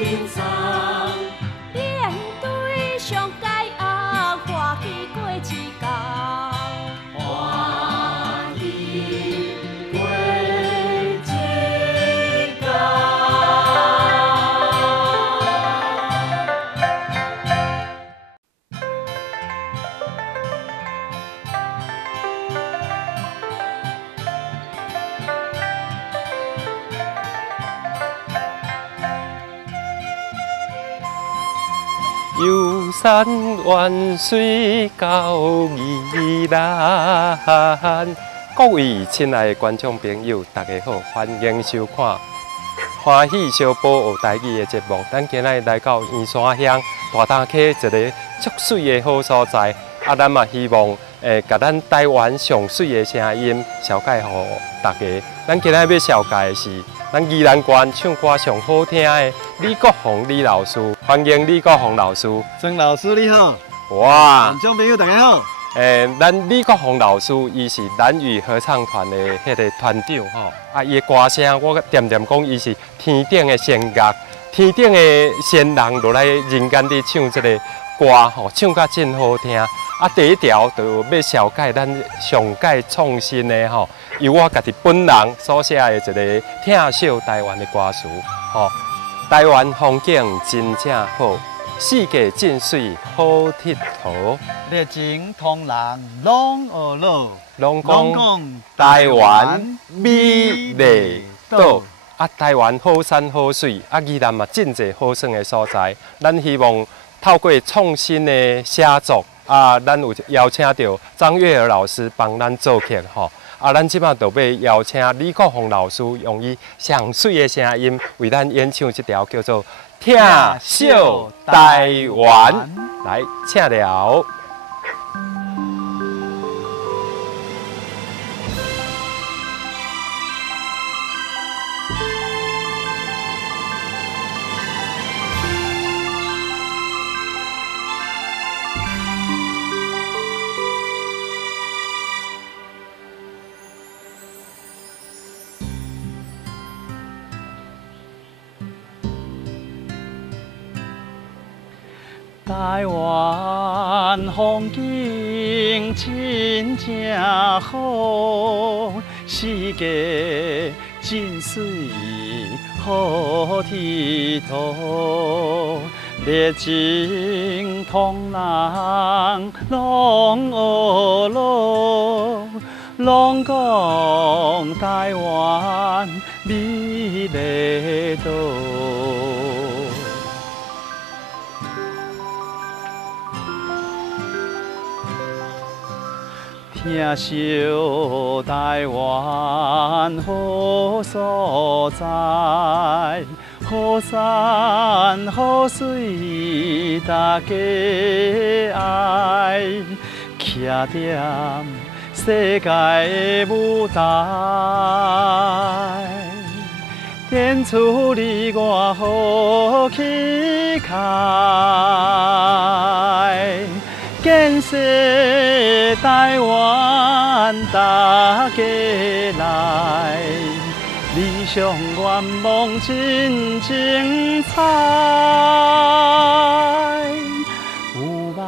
轻松。面对上界啊，欢喜过一天。欢喜过一天。游山玩水到宜兰，各位亲爱的观众朋友，大家好，欢迎收看欢喜小宝学台语的节目。咱今日来到圆山乡大潭溪一个足水的好所在，咱嘛希望甲咱台湾上水的声音紹介予大家。咱今日要紹介的是咱宜兰县唱歌上好聽的李國煌李老師，歡迎李國煌老師。曾老師你好，哇！觀眾朋友大家好。咱李國煌老師，伊是蘭嶼合唱團的迄個團長吼。伊的歌聲，我點講，伊是天頂的仙樂，天頂的仙人落來人間佇唱這個歌吼，唱甲真好聽。第一條就要紹介咱上屆創新的吼，由我家己本人所寫的一個疼惜台灣的歌詞吼。台灣風景真正好，四季真水好佚佗。熱情同人攏學老，攏講台灣美麗島。台灣好山好水，宜蘭嘛真濟好耍的所在。咱希望透過創新的寫作。咱有邀請到張月兒老師幫咱做客吼。咱即擺就要邀請李國煌老師用伊上水的聲音為咱演唱一條叫做《疼惜台灣》。來，請了。台灣風景真正好，四季真水好佚佗，熱情同人攏學老，攏講台灣美麗島。疼惜台灣好所在，好山好水大家愛，徛在世界的舞台，演出你我好氣概。建設台灣，大家來，理想願望真精彩。有夢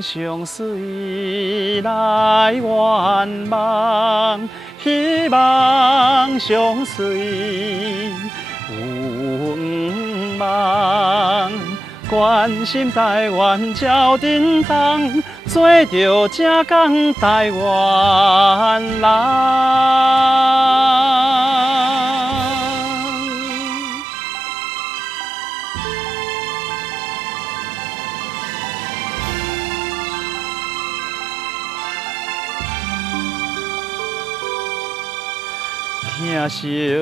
上水來圓夢，希望上水有夢。關心台灣照振動，做着正港台灣人。疼惜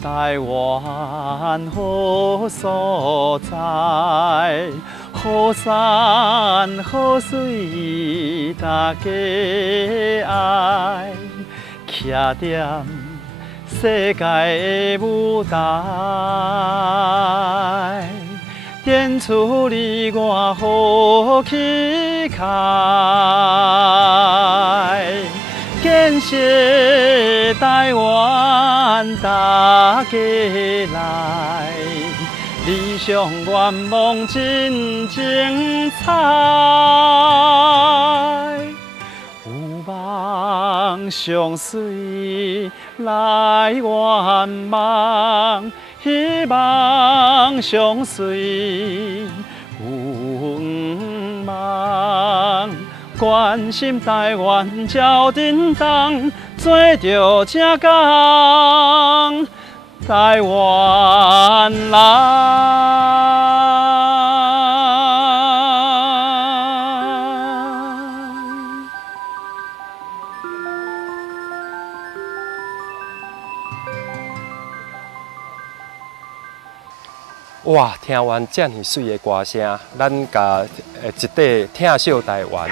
台灣好所在，好山好水大家愛，徛在世界的舞台，演出你我好氣概。建設台灣，大家來，理想愿望真精彩。有梦相随来圆梦，希望相随有梦。关心台湾照振动，做着正港台湾人。哇，听完遮尔水的歌声，咱甲一块听秀台湾，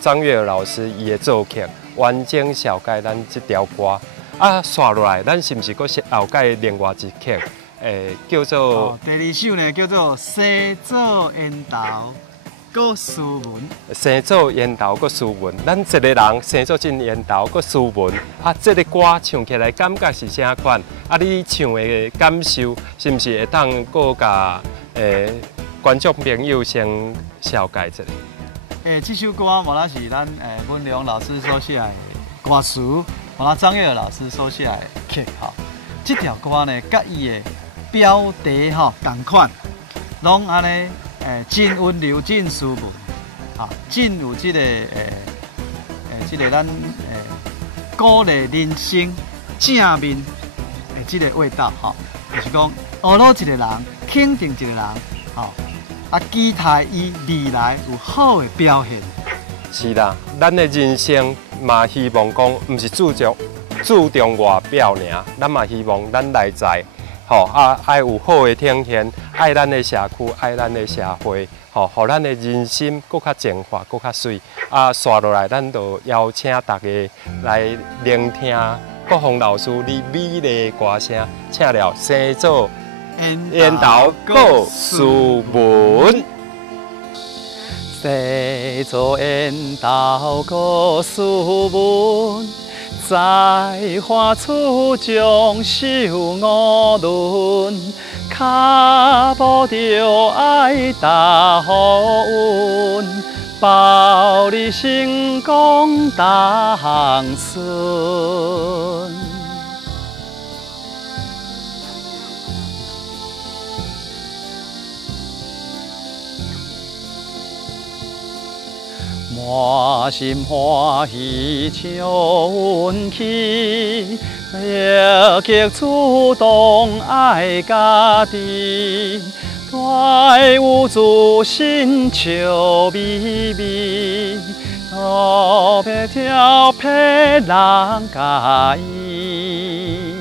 张月老师伊的作曲完整小解咱这条歌。啊，刷落来，咱是毋是阁后解另外一曲？叫做第二首呢，叫做《生做烟头》，搁诗文。生做烟头，搁诗文。咱一个人生做进烟头，搁诗文。啊，这个歌唱起来感觉是啥款？啊，你唱的感受是毋是会当搁甲观众朋友先了解一下？这首歌无啦是咱文良老师所写的歌词，无啦张月老师所写的曲吼。这条歌呢，甲伊的标题吼同款，拢安尼真温柔、真斯文，啊，真有这个这个咱鼓励人生正面的这个味道吼，就是讲学老一个人，肯定一个人，吼。啊，期待伊未来有好的表现。是啦，咱的人生嘛希望讲，毋是注重外表尔，咱嘛希望咱内在，爱有好的呈现，爱咱的社区，爱咱的社会，互咱的人心更较净化，更较水。啊，刷落来，咱就邀请大家来聆听国峰老师你美丽的歌声，请了生做烟头搁诗文，生做烟头搁诗文，在花处将手五轮，脚步着爱踏好运，保你成功当顺。满心欢喜笑运气，积极主动爱家己，带有自信笑眯眯，特别调皮人介意。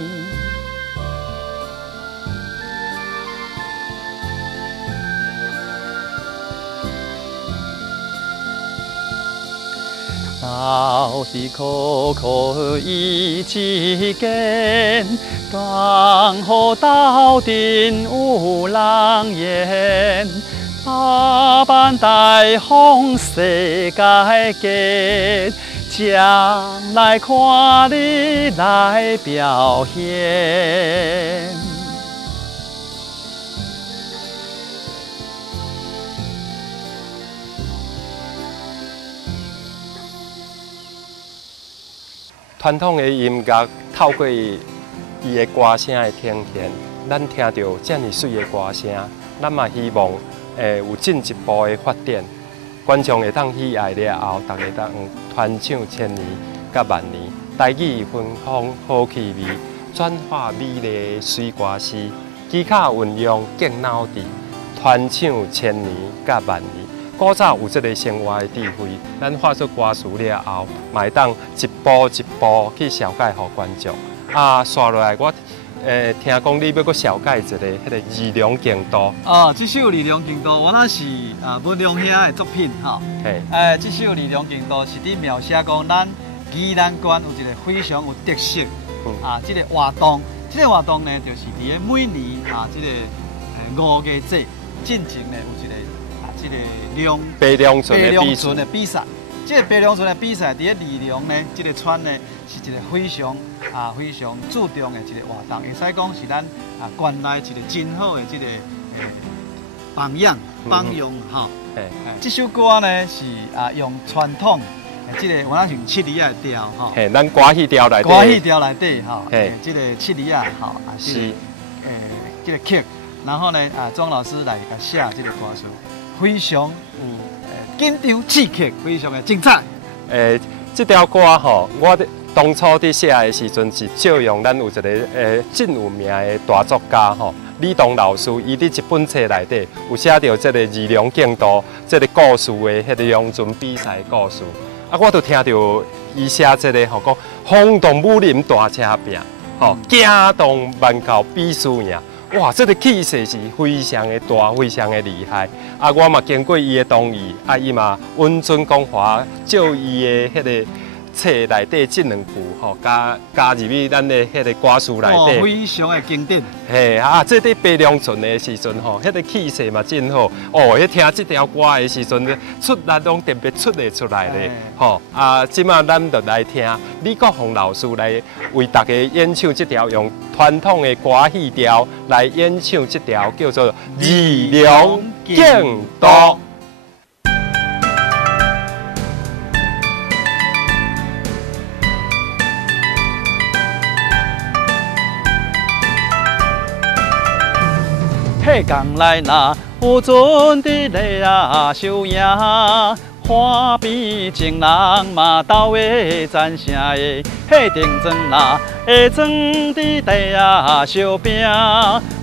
斗是苦苦伊之间，刚好斗阵有人言，打扮大方世界见，将来看你来表现。传统的音乐透过伊的歌声的呈现，咱听到遮尔水的歌声，咱嘛希望有进一步的发展。观众会当喜爱了后，大家当传唱千年甲万年，台语芬芳好气味，转化美丽的水歌诗，技巧运用更脑地，传唱千年甲万年。古早有这个生活的智慧，咱画出歌词了后，嘛会当一步一步去了解予观众。啊，刷落来我听讲你要搁了解一个迄个二龙竞渡。哦，这首《二龙竞渡》我那是文良兄的作品吼。嘿。这首《二龙竞渡》是伫描写讲咱宜兰县有一个非常有特色这个活动。这个活动呢，就是伫咧每年这个5月节进前呢有一个这个白龙船的比赛，这个白龙船的比赛，伫咧二龙呢，这个村呢是一个非常注重的一个活动，会使讲是咱县内一个真好的这个榜样哈。这首歌呢是用传统的这个我那像七里啊调哈。嘿，咱歌戏调内底。歌戏调内底哈，这个七里啊哈，是这个曲，然后呢庄老师来写这个歌词，非常有紧张刺激，非常的精彩。这条歌吼，我当初伫写的时阵是借用咱有一个真有名的大作家吼。李东老师，伊伫一本册内底有写到这个二龙竞渡这个故事的迄个龙船比赛故事。我就听到伊写这个吼讲，轰动武林大车拼，吼惊动万教比输赢。哇，这个气势是非常的大，非常的厉害。我嘛经过伊的同意，伊嘛温存讲话，照伊的迄个册内底这两句吼，加入去咱的迄个歌词内底，非常的经典。嘿这伫白龙船的时阵吼，迄个气势嘛真好。迄听这条歌的时阵，出力拢特别出得出来咧。吼即马咱就来听李国煌老师来为大家演唱这条用传统的歌戏调来演唱这条叫做《二龙竞渡》。迄江内那有船伫咧收赢，花边情人嘛斗个赞声的，迄顶船那会装伫地烧饼，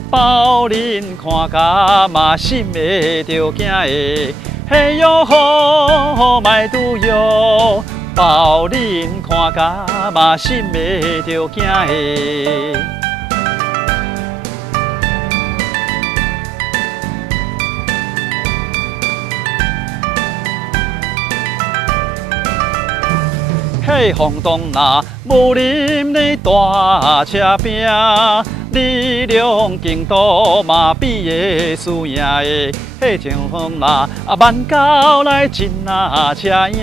包恁看甲嘛心会着惊的，迄哟好卖拄哟，包恁看甲嘛心会着惊的。迄风动那武林的大车拼，力量竞渡嘛比会输赢的。迄情风那万教来真车赢，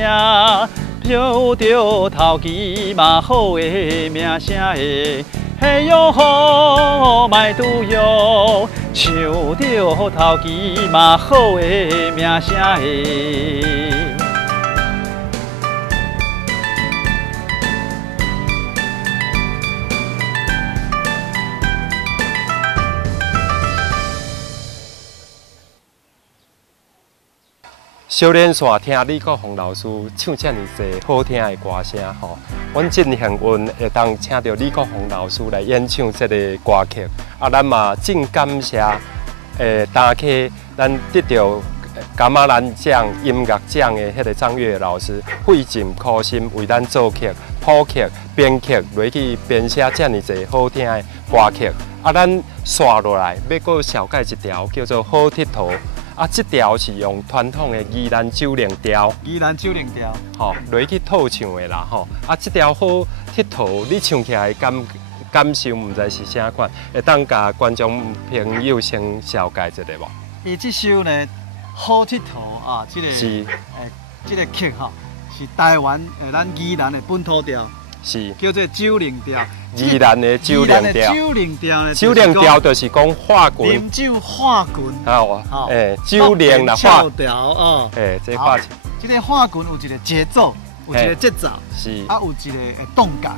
飘着头旗嘛好的名声的。迄哟好卖拄哟，唱着头旗嘛好的名声的。小连续听李国煌老师唱遮尔济好听的歌声吼，阮真幸运会当请到李国煌老师来演唱这个歌曲。咱嘛真感谢担起咱得到金马兰奖音乐奖的迄个张岳老师，费尽苦心为咱作曲、谱曲、编曲，落去编写遮尔济好听的歌曲。咱刷落来要搁小改一条叫做《好佚佗》。这条是用传统的宜兰九零调，吼，落去套唱的啦，吼。这条好佚佗，你唱起来感受唔知是啥款，会当甲观众朋友先小解一下无？伊这首呢，好佚佗这个是这个曲吼，是台湾咱宜兰的本土调，是叫做九零调。宜兰的九零调，九零调就是讲画棍，啉酒画棍，九零啦画调这画。这个画棍有一个节奏，有一个节奏，是有一个动感，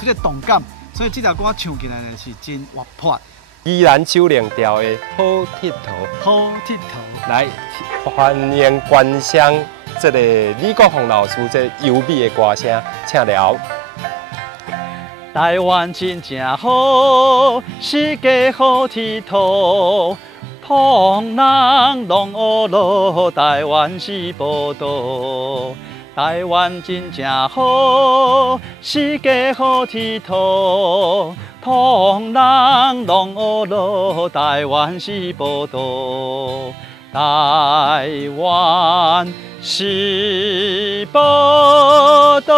这个动感，所以这条歌唱起来呢是真活泼。宜兰九零调的好佚佗，来欢迎观赏这个李国煌老师这优美的歌声，请了。台湾真正好，世界好佚佗，通人拢学咯，台湾是宝岛。台湾真正好，世界好佚佗，通人拢学咯，台湾是宝岛。台湾是宝岛。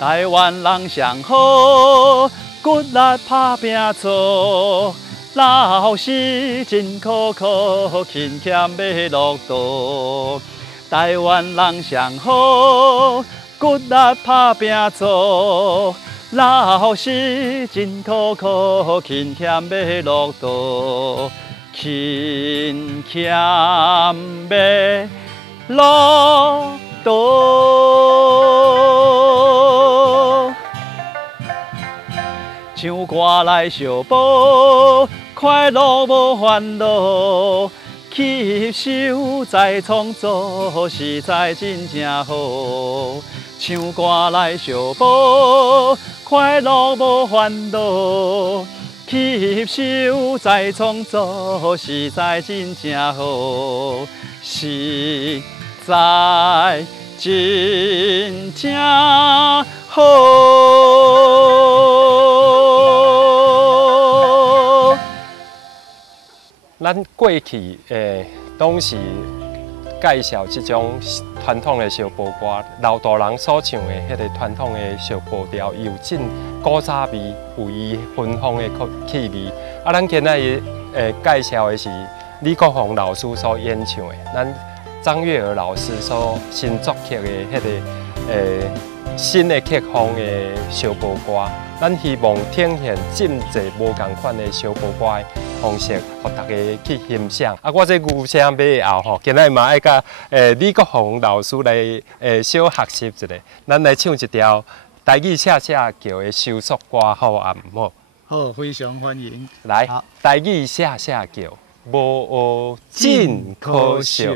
台湾人上好，骨力打拼做，老师真苦苦，勤俭要落道。台湾人上好，骨力打拼做。老师真苦苦，勤俭要落道，勤俭要落道。唱歌来相报，快乐无烦恼。去吸收再创作，实在真正好。唱歌来相报，快乐无烦恼。去吸收再创作，实在真正好。实在真正好。咱过去拢是介绍这种传统的小步歌，老大人所唱的迄个传统的小步调，有真古早味，有伊芬芳的气味。啊，咱今仔日介绍的是李国煌老师所演唱的，咱张月娥老师所新作曲的迄个新的曲风的小步歌。咱希望呈现真侪无同款的小步歌的方式，互大家去欣赏。啊，我这牛声马后吼，今仔嘛爱甲李国煌老师来小学习一下。咱来唱一条台语写写叫的收束歌，好啊，唔好？好，非常欢迎。来，台语写写叫，无学真可惜，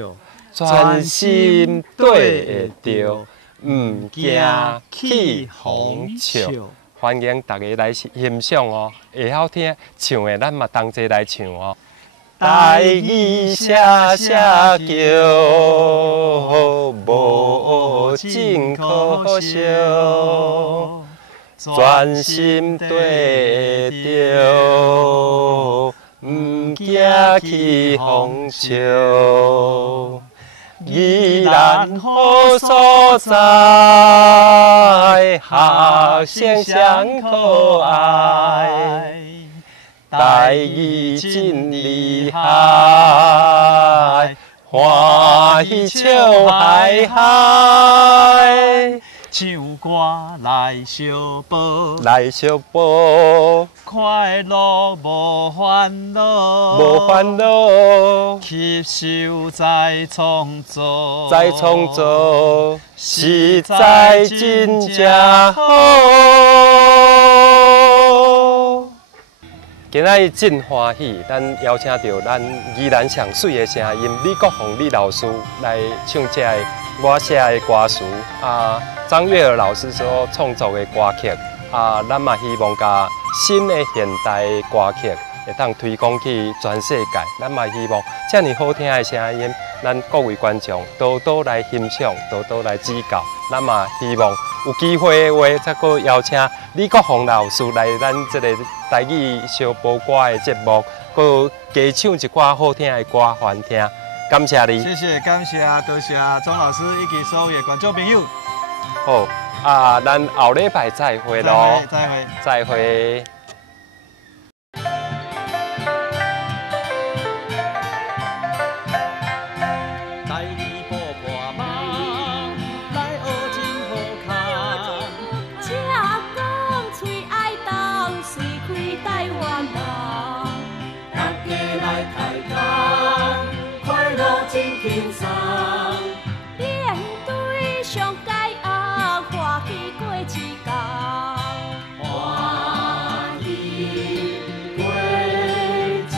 专心对会着，唔惊去风笑。欢迎大家来欣赏哦，会好听唱的，咱嘛同齐来唱哦。台语写写叫，无学真可惜，专心对着，唔惊去风笑。宜兰好所在，学生上可爱，台语真厉害，欢喜笑嗨嗨。唱歌来相报，来相报，快乐无烦恼，无烦恼，吸收再创作，再创作，实在真正好。今仔真欢喜，咱邀请到咱宜兰上水的声音李国煌李老师来唱这个我写的歌词啊。张月娥老师所创作的歌曲啊，咱嘛希望把新的现代歌曲会当推广去全世界。咱嘛希望这么好听的声音，咱各位观众多多来欣赏，多多来指教。咱嘛希望有机会的话，再搁邀请李国煌老师来咱这个台语小步歌的节目，搁加唱一寡好听的歌还听。感谢你，谢谢，感谢，多谢钟老师以及所有的观众朋友。好啊，咱后礼拜再会咯，再会，再会。台语播破网，来学真好看。这讲嘴爱动，随开台湾人。大家来开讲，快乐真轻松。面对上界啊，欢喜过一天。欢喜过一天。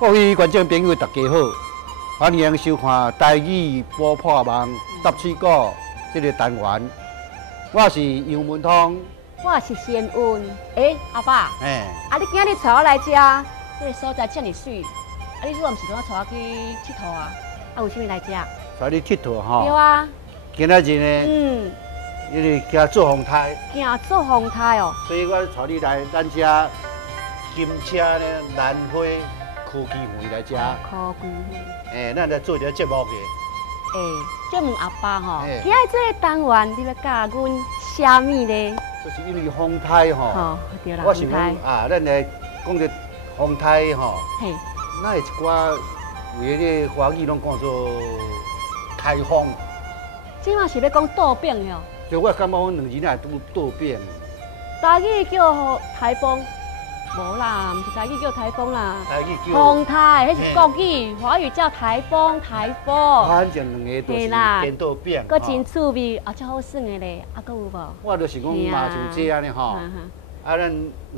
各位观众朋友，大家好，欢迎收看台语播破网搭水果这个单元。我是杨文通，我是先运。阿爸，哎，你今日带我来这，这个所在这么水，你如果唔是跟我带我去佚佗啊？为什么来这？带你佚佗哈。对啊。今仔日呢，因为惊做风台，惊做风台哦。所以我带你来咱遮金车呢兰花科技园来遮。科技园。咱来做一个节目嘅。这问阿爸吼，嘿今仔这个单元你要教阮虾米咧？就是因为风台吼，吼，对啦，我想风台讲。啊，咱来讲着风台吼，嘿，那有一寡有迄个华语拢讲做台风，即嘛是要讲倒饼哟，就我感觉阮两字仔倒变。台语叫台风，无啦，毋是台语叫台风啦。台语叫风台，迄是国语，华语叫台风，台风。反正两个都是颠倒变。佫真趣味，啊，真好耍的咧，啊，佫有无？我就是讲嘛，像这样呢吼，啊，咱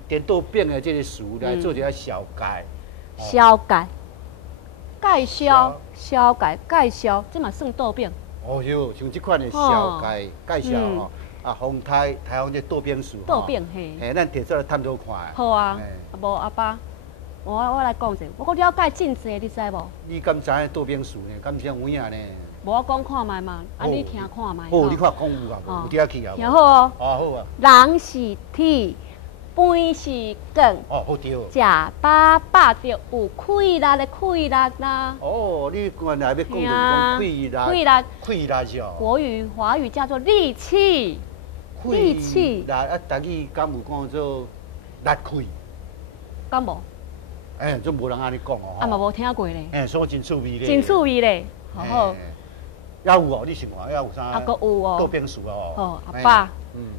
颠倒变的这个词来做一个小改。小改，介绍，小改，介绍，这嘛算倒饼。哦哟，像这款的小改介绍吼，啊，风台风这倒变词。倒饼嘿。嘿，咱提出来探讨看。好啊，啊无阿爸，我来讲者，我搁了解真济，你知无？你敢知影倒变词呢？敢知影有影呢？无我讲看卖嘛，啊你听看卖。好，你看讲有啊，有听去啊。听好哦。啊好啊。人是铁，饭是梗。哦，好对。食饱饱着有气力的气力啦。哦，你原来要讲就是讲气力。气力哦。国语、华语叫做力气。力气。力啊，台语敢有讲做力气？敢无？总无人安尼讲哦。啊嘛无听过咧。所以真趣味咧。真趣味咧，好好。还有哦，你想看，还有啥？啊，阁有哦。倒变数哦。好，阿爸，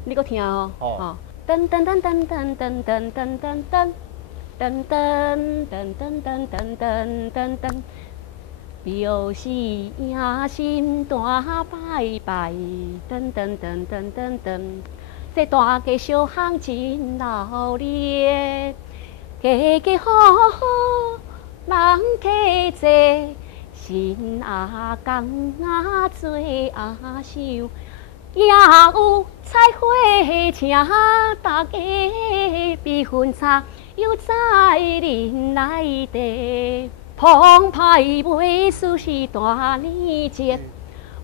你阁听哦。哦。噔噔噔噔噔噔噔噔噔噔噔噔噔噔噔噔噔噔，表示野心大拜拜，噔噔噔噔噔噔，这大家小巷真闹热，家家户户人客济。心啊甘啊做啊想，也有彩花请大家比分差，又在人来地，澎湃袂输是大年节，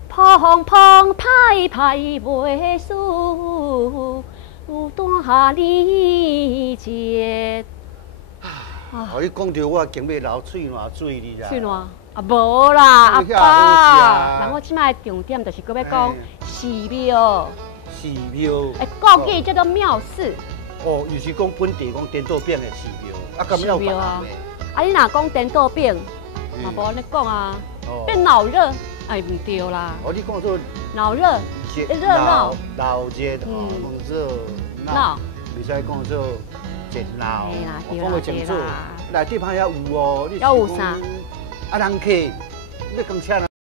澎湃袂输大年节。哦，你讲到我经要流嘴烂水哩啦。水烂。啊，无啦，阿爸，人我即摆重点就是搁要讲寺庙。寺庙。国语叫做庙寺。哦，又是讲本地讲颠倒变的寺庙，啊，咁要办啊？啊，你若讲颠倒变，嘛无安尼讲啊，变脑热，哎，唔对啦。哦，你讲做脑热，热闹。闹热哦，讲做闹，袂使讲做热闹。讲个清楚，内底旁也有哦，要有啥？啊，人客，你讲车人